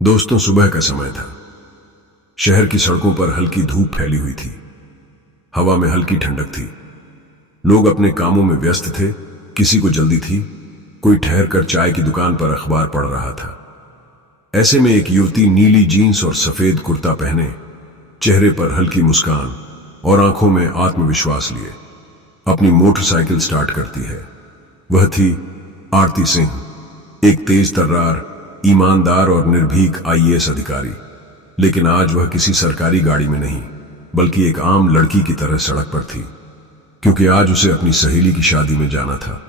दोस्तों, सुबह का समय था। शहर की सड़कों पर हल्की धूप फैली हुई थी। हवा में हल्की ठंडक थी। लोग अपने कामों में व्यस्त थे। किसी को जल्दी थी, कोई ठहर कर चाय की दुकान पर अखबार पढ़ रहा था। ऐसे में एक युवती नीली जीन्स और सफेद कुर्ता पहने, चेहरे पर हल्की मुस्कान और आंखों में आत्मविश्वास लिए अपनी मोटरसाइकिल स्टार्ट करती है। वह थी आरती सिंह, एक तेज तर्रार, ईमानदार और निर्भीक आईएएस अधिकारी। लेकिन आज वह किसी सरकारी गाड़ी में नहीं, बल्कि एक आम लड़की की तरह सड़क पर थी, क्योंकि आज उसे अपनी सहेली की शादी में जाना था।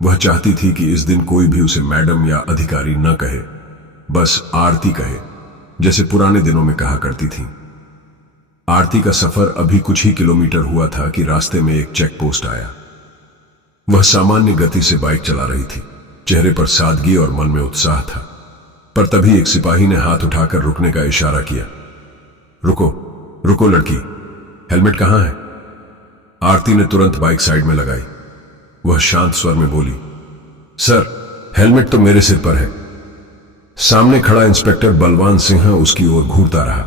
वह चाहती थी कि इस दिन कोई भी उसे मैडम या अधिकारी न कहे, बस आरती कहे, जैसे पुराने दिनों में कहा करती थी। आरती का सफर अभी कुछ ही किलोमीटर हुआ था कि रास्ते में एक चेक पोस्ट आया। वह सामान्य गति से बाइक चला रही थी। चेहरे पर सादगी और मन में उत्साह था। पर तभी एक सिपाही ने हाथ उठाकर रुकने का इशारा किया। रुको रुको लड़की, हेलमेट कहां है? आरती ने तुरंत बाइक साइड में लगाई। वह शांत स्वर में बोली, सर, हेलमेट तो मेरे सिर पर है। सामने खड़ा इंस्पेक्टर बलवान सिंह उसकी ओर घूरता रहा।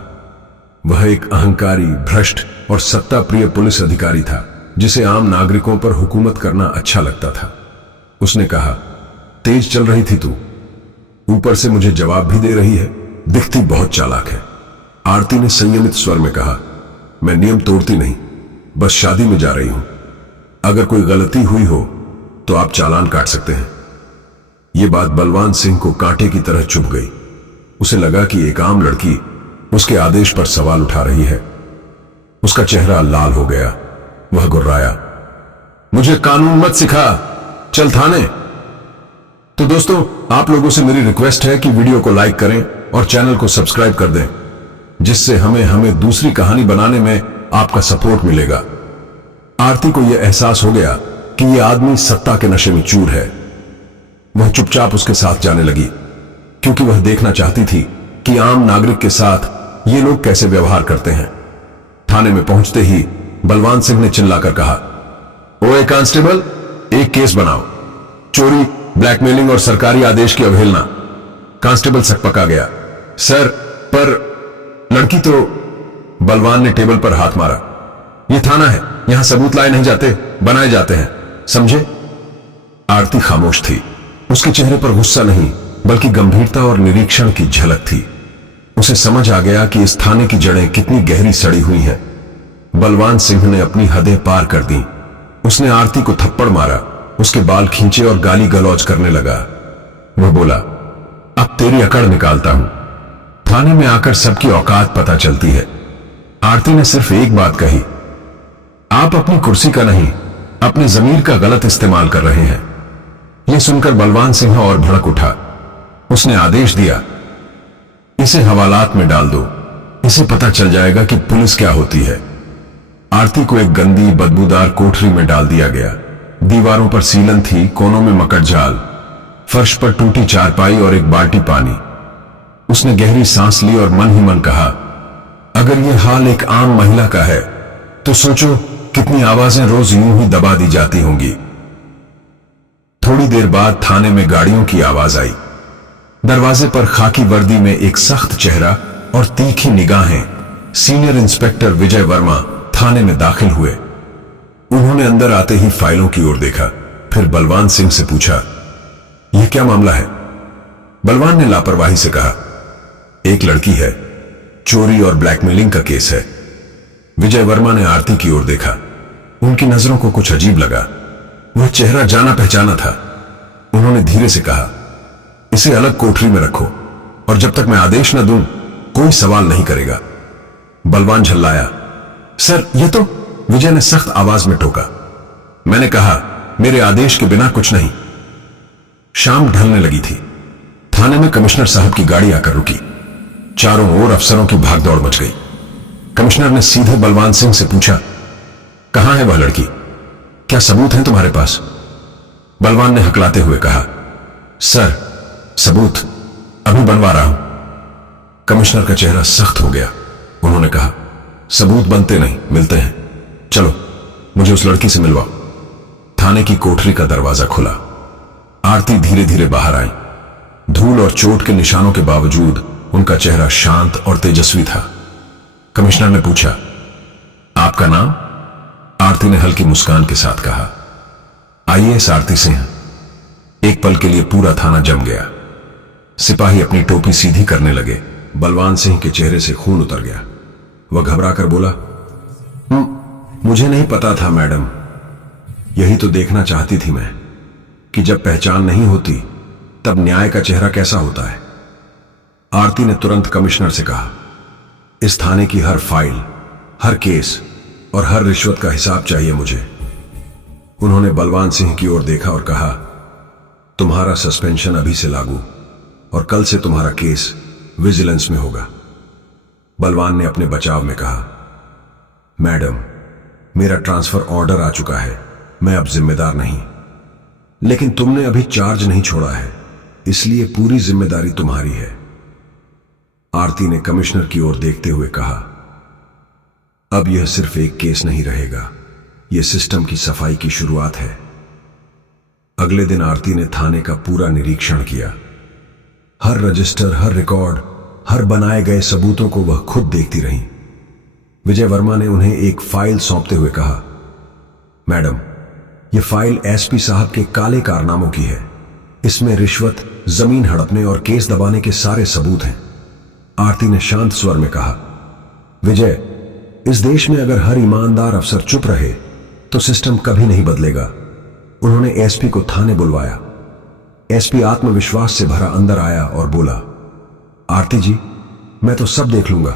वह एक अहंकारी, भ्रष्ट और सत्ता प्रिय पुलिस अधिकारी था, जिसे आम नागरिकों पर हुकूमत करना अच्छा लगता था। उसने कहा, तेज चल रही थी तू, ऊपर से मुझे जवाब भी दे रही है, दिखती बहुत चालाक है। आरती ने संयमित स्वर में कहा, मैं नियम तोड़ती नहीं, बस शादी में जा रही हूं। अगर कोई गलती हुई हो तो आप चालान काट सकते हैं। यह बात बलवान सिंह को कांटे की तरह चुभ गई। उसे लगा कि एक आम लड़की उसके आदेश पर सवाल उठा रही है। उसका चेहरा लाल हो गया। वह गुर्राया, मुझे कानून मत सिखा, चल थाने। तो दोस्तों, आप लोगों से मेरी रिक्वेस्ट है कि वीडियो को लाइक करें और चैनल को सब्सक्राइब कर दें, जिससे हमें दूसरी कहानी बनाने में आपका सपोर्ट मिलेगा। आरती को यह एहसास हो गया कि यह आदमी सत्ता के नशे में चूर है। वह चुपचाप उसके साथ जाने लगी, क्योंकि वह देखना चाहती थी कि आम नागरिक के साथ ये लोग कैसे व्यवहार करते हैं। थाने में पहुंचते ही बलवान सिंह ने चिल्लाकर कहा, ओए कांस्टेबल, एक केस बनाओ, चोरी, ब्लैकमेलिंग और सरकारी आदेश की अवहेलना। कांस्टेबल सकपका गया, सर, पर लड़की तो। बलवान ने टेबल पर हाथ मारा, यह थाना है, यहां सबूत लाए नहीं जाते, बनाए जाते हैं, समझे? आरती खामोश थी। उसके चेहरे पर गुस्सा नहीं, बल्कि गंभीरता और निरीक्षण की झलक थी। उसे समझ आ गया कि इस थाने की जड़ें कितनी गहरी सड़ी हुई हैं। बलवान सिंह ने अपनी हदें पार कर दी। उसने आरती को थप्पड़ मारा, उसके बाल खींचे और गाली गलौज करने लगा। वह बोला, अब तेरी अकड़ निकालता हूं। थाने में आकर सबकी औकात पता चलती है। आरती ने सिर्फ एक बात कही, आप अपनी कुर्सी का नहीं, अपने जमीर का गलत इस्तेमाल कर रहे हैं। यह सुनकर बलवान सिंह और भड़क उठा। उसने आदेश दिया, इसे हवालात में डाल दो, इसे पता चल जाएगा कि पुलिस क्या होती है। आरती को एक गंदी, बदबूदार कोठरी में डाल दिया गया। दीवारों पर सीलन थी, कोनों में मकड़जाल, फर्श पर टूटी चारपाई और एक बाल्टी पानी। उसने गहरी सांस ली और मन ही मन कहा, अगर यह हाल एक आम महिला का है तो सोचो कितनी आवाजें रोज यूं ही दबा दी जाती होंगी। थोड़ी देर बाद थाने में गाड़ियों की आवाज आई। दरवाजे पर खाकी वर्दी में एक सख्त चेहरा और तीखी निगाहें सीनियर इंस्पेक्टर विजय वर्मा थाने में दाखिल हुए। उन्होंने अंदर आते ही फाइलों की ओर देखा, फिर बलवान सिंह से पूछा, यह क्या मामला है? बलवान ने लापरवाही से कहा, एक लड़की है, चोरी और ब्लैकमेलिंग का केस है। विजय वर्मा ने आरती की ओर देखा। उनकी नजरों को कुछ अजीब लगा। वह चेहरा जाना पहचाना था। उन्होंने धीरे से कहा, इसे अलग कोठरी में रखो और जब तक मैं आदेश न दूं कोई सवाल नहीं करेगा। बलवान झल्लाया, सर, यह तो। विजय ने सख्त आवाज में टोका, मैंने कहा, मेरे आदेश के बिना कुछ नहीं। शाम ढलने लगी थी। थाने में कमिश्नर साहब की गाड़ी आकर रुकी। चारों ओर अफसरों की भागदौड़ मच गई। कमिश्नर ने सीधे बलवान सिंह से पूछा, कहां है वह लड़की? क्या सबूत हैं तुम्हारे पास? बलवान ने हकलाते हुए कहा, सर, सबूत अभी बनवा रहा हूं। कमिश्नर का चेहरा सख्त हो गया। उन्होंने कहा, सबूत बनते नहीं, मिलते हैं। चलो, मुझे उस लड़की से मिलवाओ। थाने की कोठरी का दरवाजा खुला। आरती धीरे धीरे बाहर आई। धूल और चोट के निशानों के बावजूद उनका चेहरा शांत और तेजस्वी था। कमिश्नर ने पूछा, आपका नाम? आरती ने हल्की मुस्कान के साथ कहा, आईएएस आरती सिंह। एक पल के लिए पूरा थाना जम गया। सिपाही अपनी टोपी सीधी करने लगे। बलवान सिंह के चेहरे से खून उतर गया। वह घबराकर बोला, मुझे नहीं पता था मैडम। यही तो देखना चाहती थी मैं कि जब पहचान नहीं होती तब न्याय का चेहरा कैसा होता है। आरती ने तुरंत कमिश्नर से कहा, इस थाने की हर फाइल, हर केस और हर रिश्वत का हिसाब चाहिए मुझे। उन्होंने बलवान सिंह की ओर देखा और कहा, तुम्हारा सस्पेंशन अभी से लागू और कल से तुम्हारा केस विजिलेंस में होगा। बलवान ने अपने बचाव में कहा, मैडम, मेरा ट्रांसफर ऑर्डर आ चुका है, मैं अब जिम्मेदार नहीं। लेकिन तुमने अभी चार्ज नहीं छोड़ा है, इसलिए पूरी जिम्मेदारी तुम्हारी है। आरती ने कमिश्नर की ओर देखते हुए कहा, अब यह सिर्फ एक केस नहीं रहेगा, यह सिस्टम की सफाई की शुरुआत है। अगले दिन आरती ने थाने का पूरा निरीक्षण किया। हर रजिस्टर, हर रिकॉर्ड, हर बनाए गए सबूतों को वह खुद देखती रही। विजय वर्मा ने उन्हें एक फाइल सौंपते हुए कहा, मैडम, यह फाइल एसपी साहब के काले कारनामों की है। इसमें रिश्वत, जमीन हड़पने और केस दबाने के सारे सबूत हैं। आरती ने शांत स्वर में कहा, विजय, इस देश में अगर हर ईमानदार अफसर चुप रहे तो सिस्टम कभी नहीं बदलेगा। उन्होंने एसपी को थाने बुलवाया। एसपी आत्मविश्वास से भरा अंदर आया और बोला, आरती जी, मैं तो सब देख लूंगा,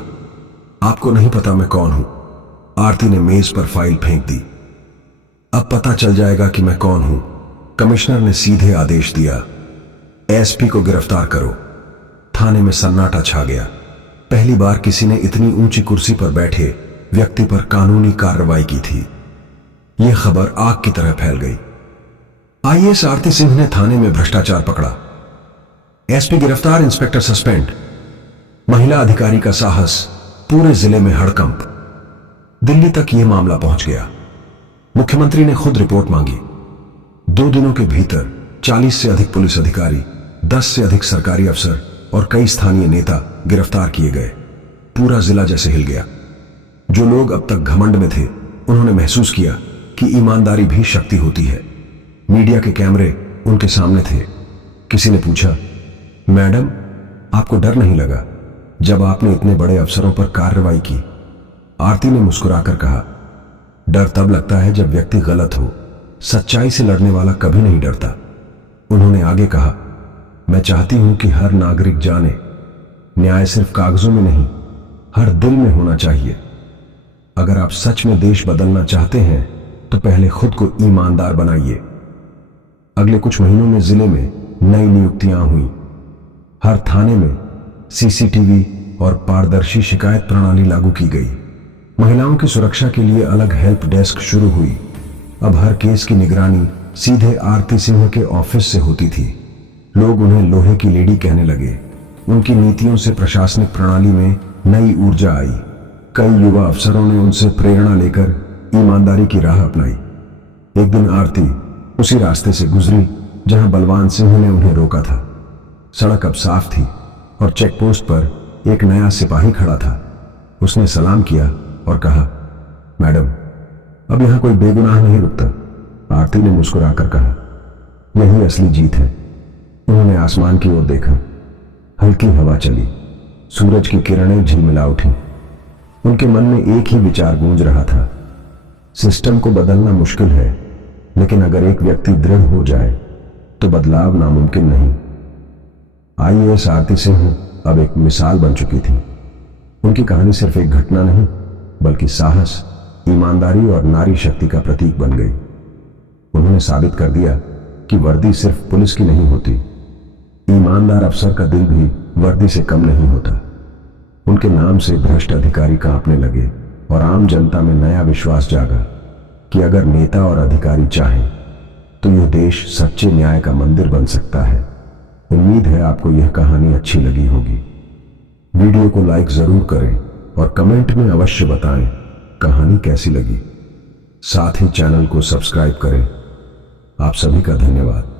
आपको नहीं पता मैं कौन हूं। आरती ने मेज पर फाइल फेंक दी। अब पता चल जाएगा कि मैं कौन हूं। कमिश्नर ने सीधे आदेश दिया, एसपी को गिरफ्तार करो। थाने में सन्नाटा छा गया। पहली बार किसी ने इतनी ऊंची कुर्सी पर बैठे व्यक्ति पर कानूनी कार्रवाई की थी। यह खबर आग की तरह फैल गई। आईएएस आरती सिंह ने थाने में भ्रष्टाचार पकड़ा। एसपी गिरफ्तार, इंस्पेक्टर सस्पेंड। महिला अधिकारी का साहस, पूरे जिले में हड़कंप। दिल्ली तक यह मामला पहुंच गया। मुख्यमंत्री ने खुद रिपोर्ट मांगी। 2 दिनों के भीतर 40 से अधिक पुलिस अधिकारी, 10 से अधिक सरकारी अफसर और कई स्थानीय नेता गिरफ्तार किए गए। पूरा जिला जैसे हिल गया। जो लोग अब तक घमंड में थे, उन्होंने महसूस किया कि ईमानदारी भी शक्ति होती है। मीडिया के कैमरे उनके सामने थे। किसी ने पूछा, मैडम, आपको डर नहीं लगा जब आपने इतने बड़े अफसरों पर कार्रवाई की? आरती ने मुस्कुराकर कहा, डर तब लगता है जब व्यक्ति गलत हो। सच्चाई से लड़ने वाला कभी नहीं डरता। उन्होंने आगे कहा, मैं चाहती हूं कि हर नागरिक जाने, न्याय सिर्फ कागजों में नहीं, हर दिल में होना चाहिए। अगर आप सच में देश बदलना चाहते हैं तो पहले खुद को ईमानदार बनाइए। अगले कुछ महीनों में जिले में नई नियुक्तियां हुई। हर थाने में सीसीटीवी और पारदर्शी शिकायत प्रणाली लागू की गई। महिलाओं की सुरक्षा के लिए अलग हेल्प डेस्क शुरू हुई। अब हर केस की निगरानी सीधे आरती सिंह के ऑफिस से होती थी। लोग उन्हें लोहे की लेडी कहने लगे। उनकी नीतियों से प्रशासनिक प्रणाली में नई ऊर्जा आई। कई युवा अफसरों ने उनसे प्रेरणा लेकर ईमानदारी की राह अपनाई। एक दिन आरती उसी रास्ते से गुजरी जहां बलवान सिंह ने उन्हें रोका था। सड़क अब साफ थी और चेकपोस्ट पर एक नया सिपाही खड़ा था। उसने सलाम किया और कहा, मैडम, अब यहां कोई बेगुनाह नहीं रुकता। आरती ने मुस्कुराकर कहा, यही असली जीत है। उन्होंने आसमान की ओर देखा। हल्की हवा चली, सूरज की किरणें झिलमिला उठी। उनके मन में एक ही विचार गूंज रहा था, सिस्टम को बदलना मुश्किल है, लेकिन अगर एक व्यक्ति दृढ़ हो जाए तो बदलाव नामुमकिन नहीं। आईएएस आरती सिंह अब एक मिसाल बन चुकी थी। उनकी कहानी सिर्फ एक घटना नहीं, बल्कि साहस, ईमानदारी और नारी शक्ति का प्रतीक बन गई। उन्होंने साबित कर दिया कि वर्दी सिर्फ पुलिस की नहीं होती, ईमानदार अफसर का दिल भी वर्दी से कम नहीं होता। उनके नाम से भ्रष्ट अधिकारी कांपने लगे और आम जनता में नया विश्वास जागा कि अगर नेता और अधिकारी चाहें तो यह देश सच्चे न्याय का मंदिर बन सकता है। उम्मीद है आपको यह कहानी अच्छी लगी होगी। वीडियो को लाइक जरूर करें और कमेंट में अवश्य बताएं कहानी कैसी लगी। साथ ही चैनल को सब्सक्राइब करें। आप सभी का धन्यवाद।